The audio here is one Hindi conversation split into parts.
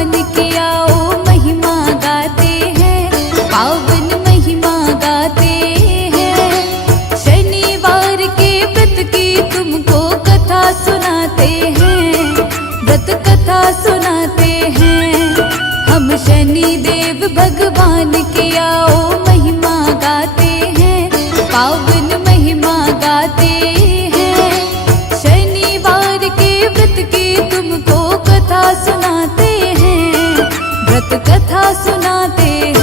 भगवान की आओ महिमा गाते हैं, पावन महिमा गाते हैं। शनिवार के व्रत की तुमको कथा सुनाते हैं, व्रत कथा सुनाते हैं। हम शनि देव भगवान की आओ महिमा गाते हैं, पावन महिमा गाते हैं। शनिवार के व्रत की तुमको कथा सुनाते हैं, व्रत कथा सुनाते हैं।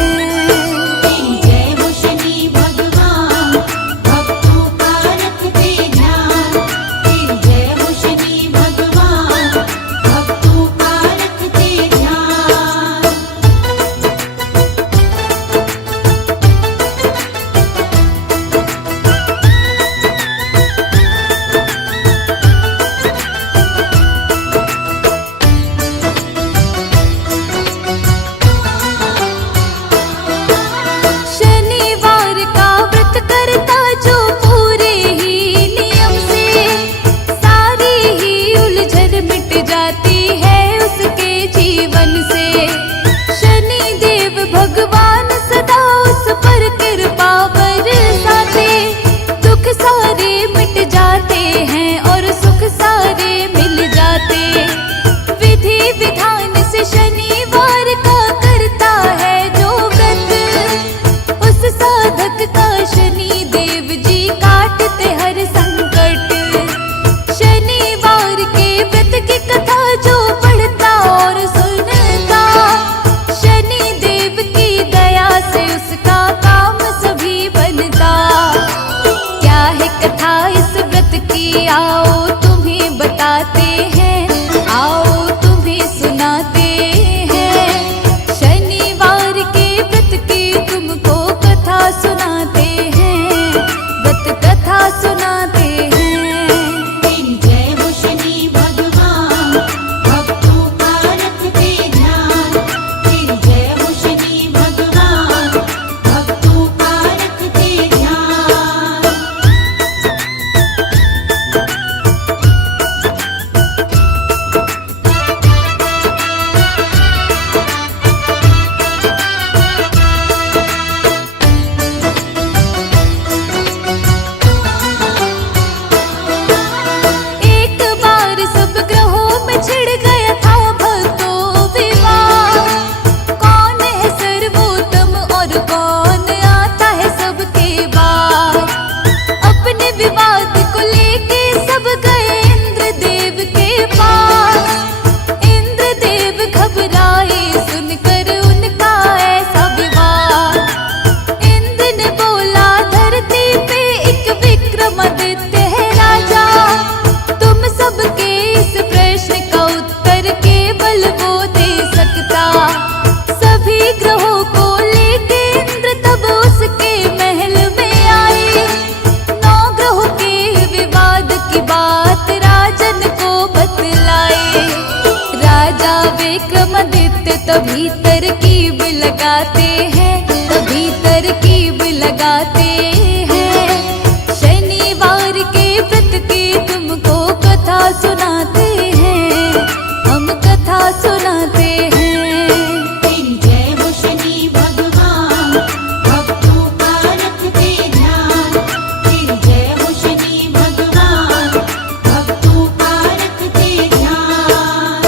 जय हो शनि भगवान, भक्तों का रखते ध्यान। जय हो शनि भगवान, भक्तों का रखते ध्यान। शनिवार का व्रत करता जो पूरे ही नियम से, सारी ही उलझन मिट जाती है उसके जीवन से। शनि देव भगवान सदा उस पर कृपा बरसाते, दुख सारे मिट जाते हैं और सुख सारे मिल जाते। विधि विधान से शनिवार का करता है जो व्रत, उस साधक का शनि देव जी काटते हर संकट। शनिवार के व्रत की कथा जो पढ़ता और सुनता, शनि देव की दया से उसका काम सभी बनता। क्या है कथा इस व्रत की आओ तुम्हें बताते हैं, आओ तुम्हें सुनाते हैं। शनिवार के व्रत की तुमको कथा सुनाते हैं, व्रत कथा सुनाते हैं। जय हो शनि भगवान, भक्तों का रखते ध्यान। जय हो शनि भगवान, भक्तों का रखते ध्यान। एक बार सब ग्रहों में छिड़ गया था भक्तों विवाद। कौन है सर्वोत्तम और कौन आता है सबके बाद। अपने विवाद को लेके सब गए इंद्र देव के पास। इंद्र देव घबराए सुनकर उनका ऐसा विवाद। इंद्र ने बोला धरती पे एक विक्रमादित्य है राजा, तुम सबके इस प्रश्न का उत्तर केवल वो दे सकता। सभी ग्रहों को लेके इंद्र तब उसके महल में आए। 9 ग्रहों के विवाद की बात राजन को बतलाए। राजा विक्रमादित्य तभी तरकीब लगाते हैं, तभी तरकीब लगाते हैं। शनिवार के व्रत की तुमको कथा सुनाते हैं, हम कथा सुनाते हैं। जय हो शनि भगवान, भक्तों का रखते ध्यान। जय हो शनि भगवान, भक्तों का रखते ध्यान।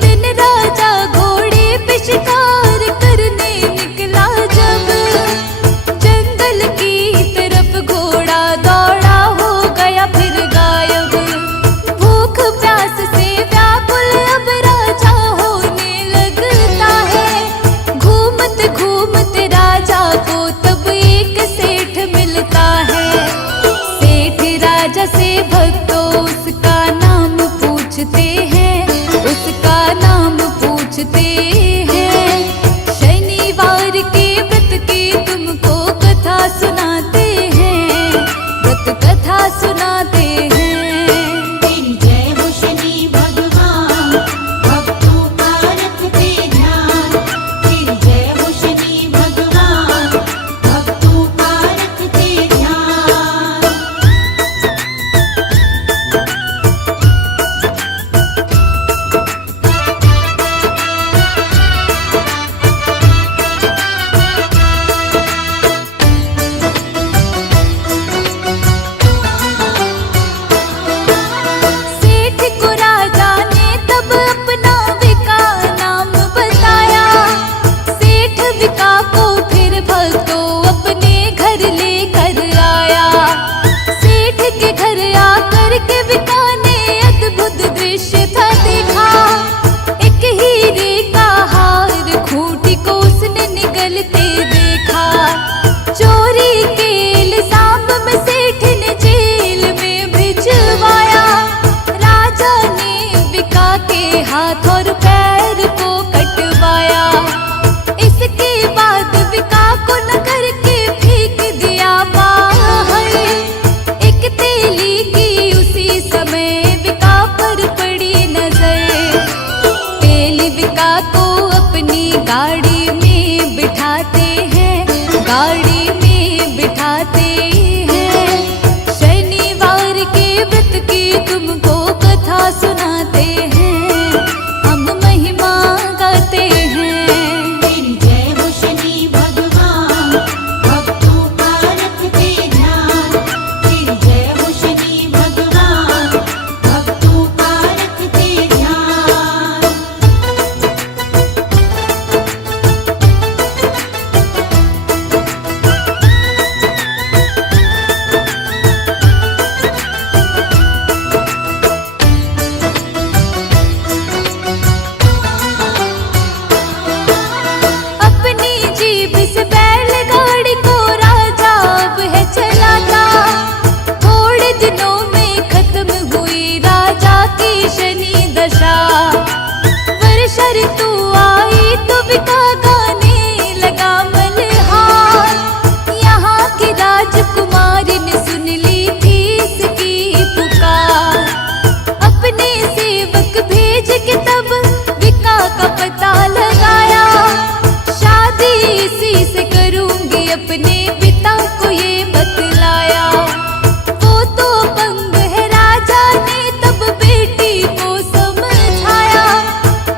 दिन राजा घोड़े पे शिकार करने निकला जब जंगल की तरफ घोड़ा दौड़ा हो गया फिर गायब। भूख प्यास से व्याकुल अब राजा होने लगता है। घूमते घूमते राजा को तब एक सेठ मिलता है। सेठ राजा से भक्तों उसका नाम पूछते हैं, उसका नाम पूछते हैं। शनिवार के व्रत की तुमको कथा सुनाते हैं, व्रत कथा सुनाते हैं। तेरी जय हो शनि भगवान, भक्तों का रखते ध्यान। तेरी जय हो शनि भगवान, भक्तों का रखते ध्यान। सेठ को राजा ने तब अपना विका नाम बताया। सेठ विका को फिर भक्तों अपने घर लेकर आया। सेठ के घर आकर के विका ने अद्भुत दृश्य था देखा। एक हीरे का हार खूंटी को उसने निगलते देखा। चोरी के इल्जाम में सेठ ने जेल में भिजवाया। राजा ने विका के हाथ और पैर को कटवाया। इसके बाद विका को नगर के फेंक दिया बाहर। एक तेली की उसी समय विका पर पड़ी नजर। तेली विका को अपनी गाड़ी में बिठाते हैं, गाड़ी में बिठाते हैं। शनिवार के व्रत की तुमको कथा सुनाते हैं, हम महिमा गाते हैं। तेरी जय हो शनि भगवान, भक्तों का रखते ध्यान। तेरी जय हो शनि भगवान, भक्तों का रखते ध्यान। अपनी जीभ से बैलगाड़ी को राजा अब है चलाता। थोड़े दिनों में खत्म हुई राजा की शनि दशा। वर्षा ऋतु आई तो विका गाने लगा मल्हार। यहाँ की राजकुमारी ने सुन ली थी इसकी पुकार। अपने सेवक भेज के तब विका का पता लगाया। शादी इसी से करूंगी अपने पिता को ये बतलाया। वो तो पंग है राजा ने तब बेटी को समझाया।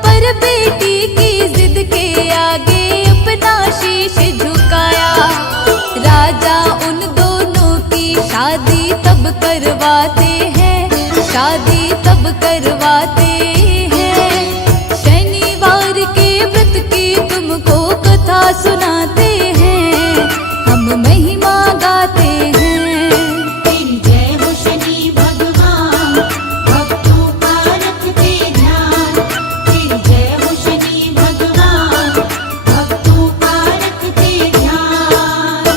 पर बेटी की जिद के आगे अपना शीश झुकाया। राजा उन दोनों की शादी तब करवाते हैं, शादी तब करवाते हैं। शनिवार के व्रत की तुमको कथा सुनाते हैं, हम महिमा गाते हैं। तेरी जय हो शनि भगवान, भक्तों का रखते ध्यान। तेरी जय हो शनि भगवान, भक्तों का रखते ध्यान।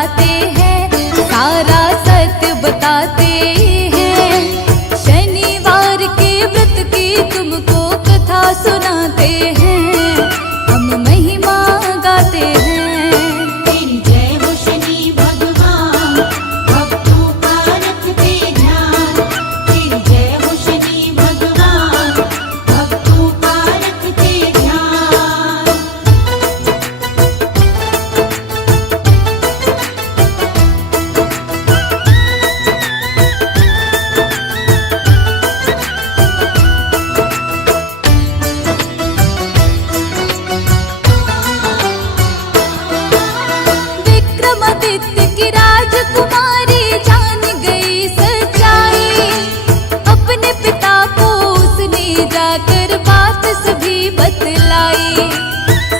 बताते हैं, सारा सत्य बताते हैं। शनिवार के व्रत की तुमको कथा सुनाते हैं, हम महिमा गाते हैं। तेरी जय हो शनि भगवान, भक्तों का रखते ध्यान। तेरी जय हो शनि भगवान, भक्तों का रखते ध्यान। विक्रमादित्य की राजकुमारी जान गई सच्चाई, अपने पिता को उसने जाकर बात सभी बतलाई।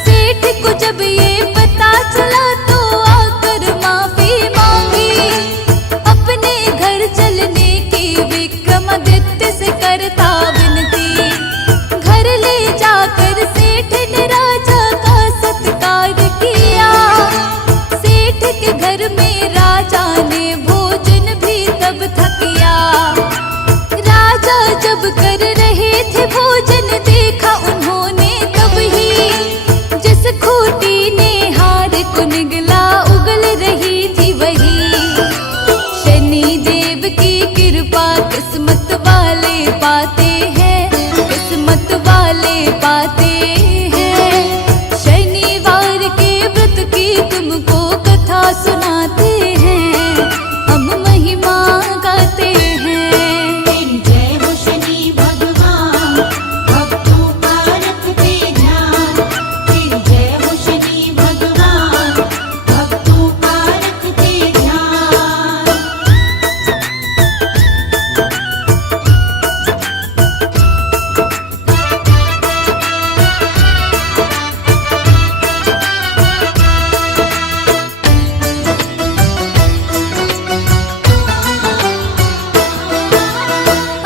सेठ को जब ये पता चला तो आकर माफी मांगी, अपने घर चलने की विक्रमादित्य से करता विनती। घर ले जाकर सेठ ने राजा का सत्कार किया, सेठ के घर में राजा ने भोजन भी तब था किया। राजा जब कर रहे थे भोजन देखा उन्होंने तब ही, जिस खूंटी ने हार को निगला उगल रही थी वही। शनि देव की कृपा किस्मत वाले पाते हैं, किस्मत वाले पाते हैं। शनिवार के व्रत की तुमको कथा सुनाते हैं, हम महिमा गाते हैं। तेरी जय हो शनि भगवान, भक्तों का रखते ध्यान। तेरी जय हो शनि भगवान, भक्तों का रखते ध्यान।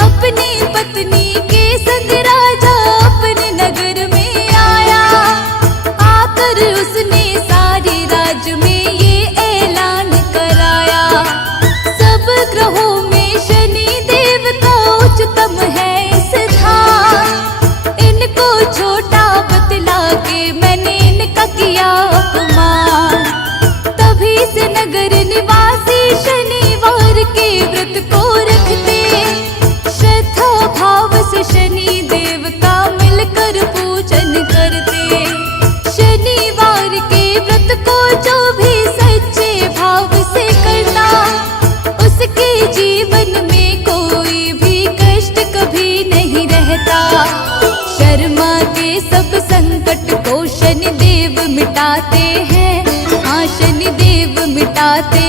अपनी पत्नी के संग राजा अपने नगर में आया, आकर उसने सारे राज्य में ये ऐलान कराया। सब ग्रहों में शनि देव का उच्चतम है स्थान, इनको छोटा बतला के मैंने इनका किया अपमान। तभी से नगर निवासी शनिवार के व्रत को रखते, श्रद्धा भाव से शनि देव का मिलकर पूजन करते। शनिवार के व्रत को जो भी सच्चे भाव से करता, उसके जीवन में कोई भी कष्ट कभी नहीं रहता। शर्मा के सब संकट को शनि देव मिटाते हैं, हाँ शनि देव मिटाते